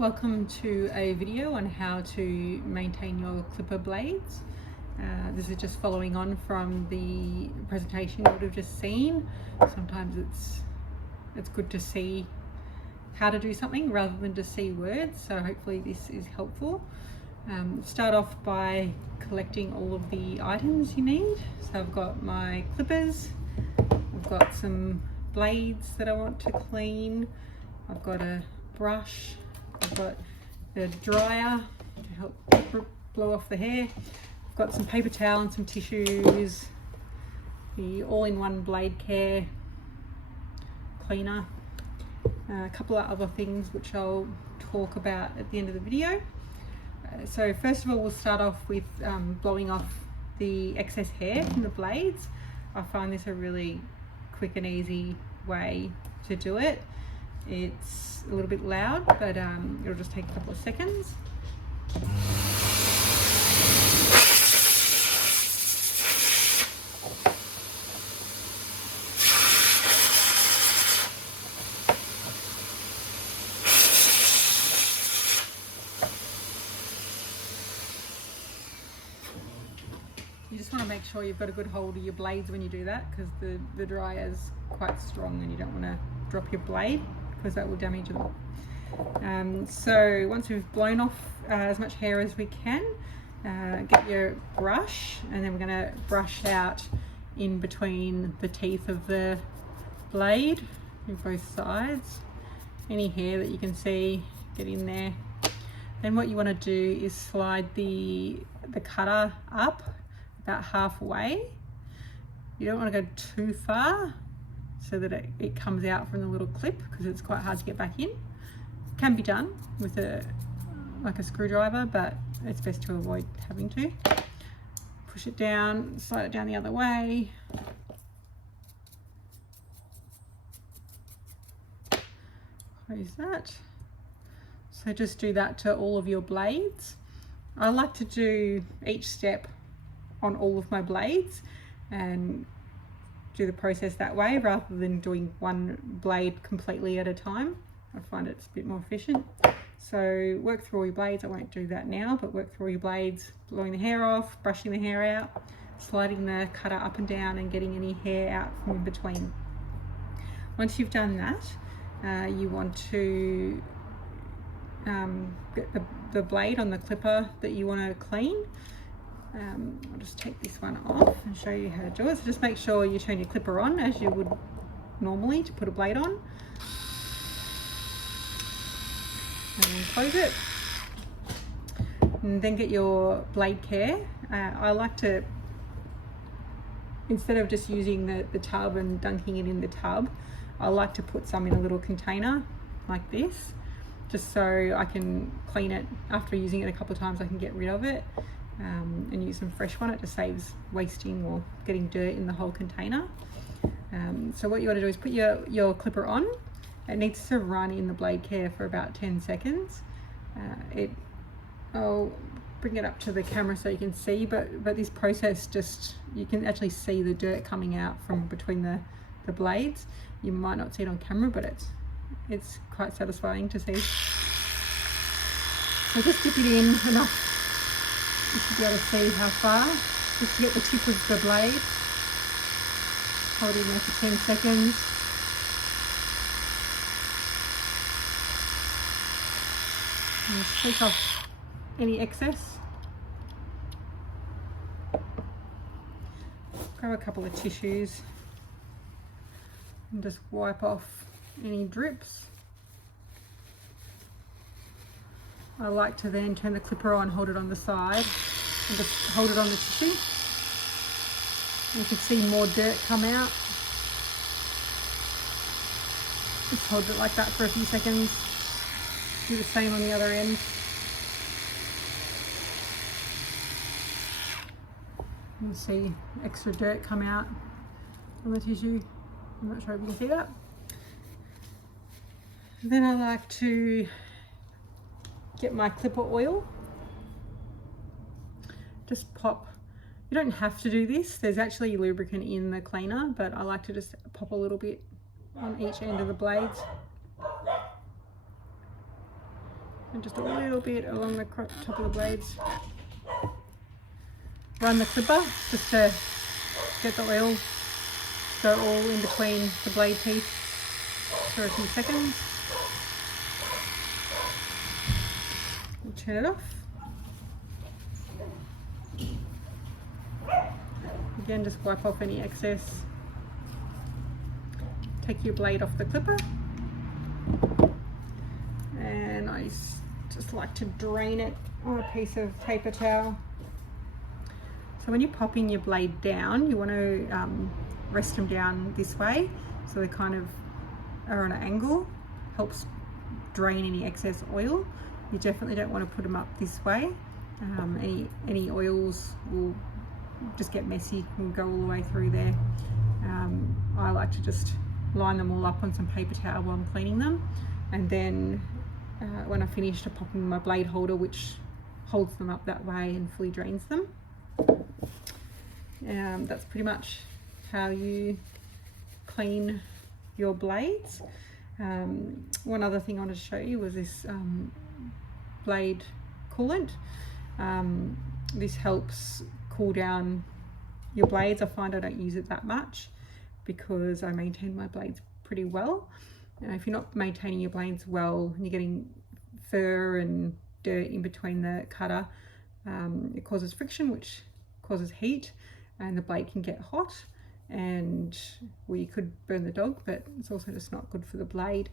Welcome to a video on how to maintain your clipper blades. This is just following on from the presentation you would have just seen. Sometimes it's good to see how to do something rather than just see words, so hopefully this is helpful. Start off by collecting all of the items you need. So I've got my clippers, I've got some blades that I want to clean, I've got a brush, I've got the dryer to help blow off the hair, I've got some paper towel and some tissues, the all-in-one blade care cleaner, a couple of other things which I'll talk about at the end of the video. So first of all, we'll start off with blowing off the excess hair from the blades. I find this a really quick and easy way to do it. It's a little bit loud, but it'll just take a couple of seconds. You just want to make sure you've got a good hold of your blades when you do that, because the dryer is quite strong and you don't want to drop your blade because that will damage them. So once we've blown off as much hair as we can, get your brush, and then we're going to brush out in between the teeth of the blade on both sides. Any hair that you can see, get in there. Then what you want to do is slide the cutter up about halfway. You don't want to go too far so that it comes out from the little clip, because it's quite hard to get back in. It can be done with like a screwdriver, but it's best to avoid having to. Push it down, slide it down the other way. Close that. So just do that to all of your blades. I like to do each step on all of my blades and do the process that way rather than doing one blade completely at a time. I find it's a bit more efficient. So work through all your blades. I won't do that now, but work through all your blades, blowing the hair off, brushing the hair out, sliding the cutter up and down and getting any hair out from in between. Once you've done that, you want to get the blade on the clipper that you want to clean. I'll just take this one off and show you how to do it. So just make sure you turn your clipper on as you would normally to put a blade on, and then close it, and then get your blade care. I like to, instead of just using the tub and dunking it in the tub, I like to put some in a little container like this, just so I can clean it after using it a couple of times. I can get rid of it and use some fresh one. It just saves wasting or getting dirt in the whole container. So what you want to do is put your clipper on. It needs to run in the blade care for about 10 seconds. I'll bring it up to the camera so you can see, but this process, just, you can actually see the dirt coming out from between the blades. You might not see it on camera, but it's quite satisfying to see. So just dip it in enough. You should be able to see how far, just to get the tip of the blade. Hold it in there for 10 seconds. And just take off any excess. Grab a couple of tissues and just wipe off any drips. I like to then turn the clipper on, hold it on the side, and just hold it on the tissue. You can see more dirt come out. Just hold it like that for a few seconds. Do the same on the other end. You can see extra dirt come out on the tissue. I'm not sure if you can see that. Then I like to get my clipper oil. Just pop, you don't have to do this, there's actually lubricant in the cleaner, but I like to just pop a little bit on each end of the blades. and just a little bit along the top of the blades. Run the clipper just to get the oil go all in between the blade teeth for a few seconds. We'll turn it off. Again, just wipe off any excess. Take your blade off the clipper, and I just like to drain it on a piece of paper towel. So when you're popping your blade down, you want to rest them down this way, so they kind of are on an angle, helps drain any excess oil. You definitely don't want to put them up this way. Any oils will just get messy and go all the way through there. I like to just line them all up on some paper towel while I'm cleaning them, and then when I finish, I pop in my blade holder, which holds them up that way and fully drains them. That's pretty much how you clean your blades. One other thing I wanted to show you was this blade coolant. This helps cool down your blades. I find I don't use it that much because I maintain my blades pretty well. If you're not maintaining your blades well and you're getting fur and dirt in between the cutter, it causes friction, which causes heat, and the blade can get hot, and you could burn the dog, but it's also just not good for the blade,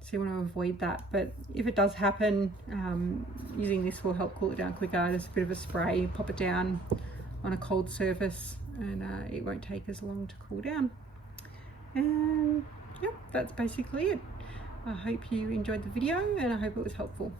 so you want to avoid that. But if it does happen, using this will help cool it down quicker. Just a bit of a spray, pop it down on a cold surface, and it won't take as long to cool down. And yep, that's basically it. I hope you enjoyed the video, and I hope it was helpful.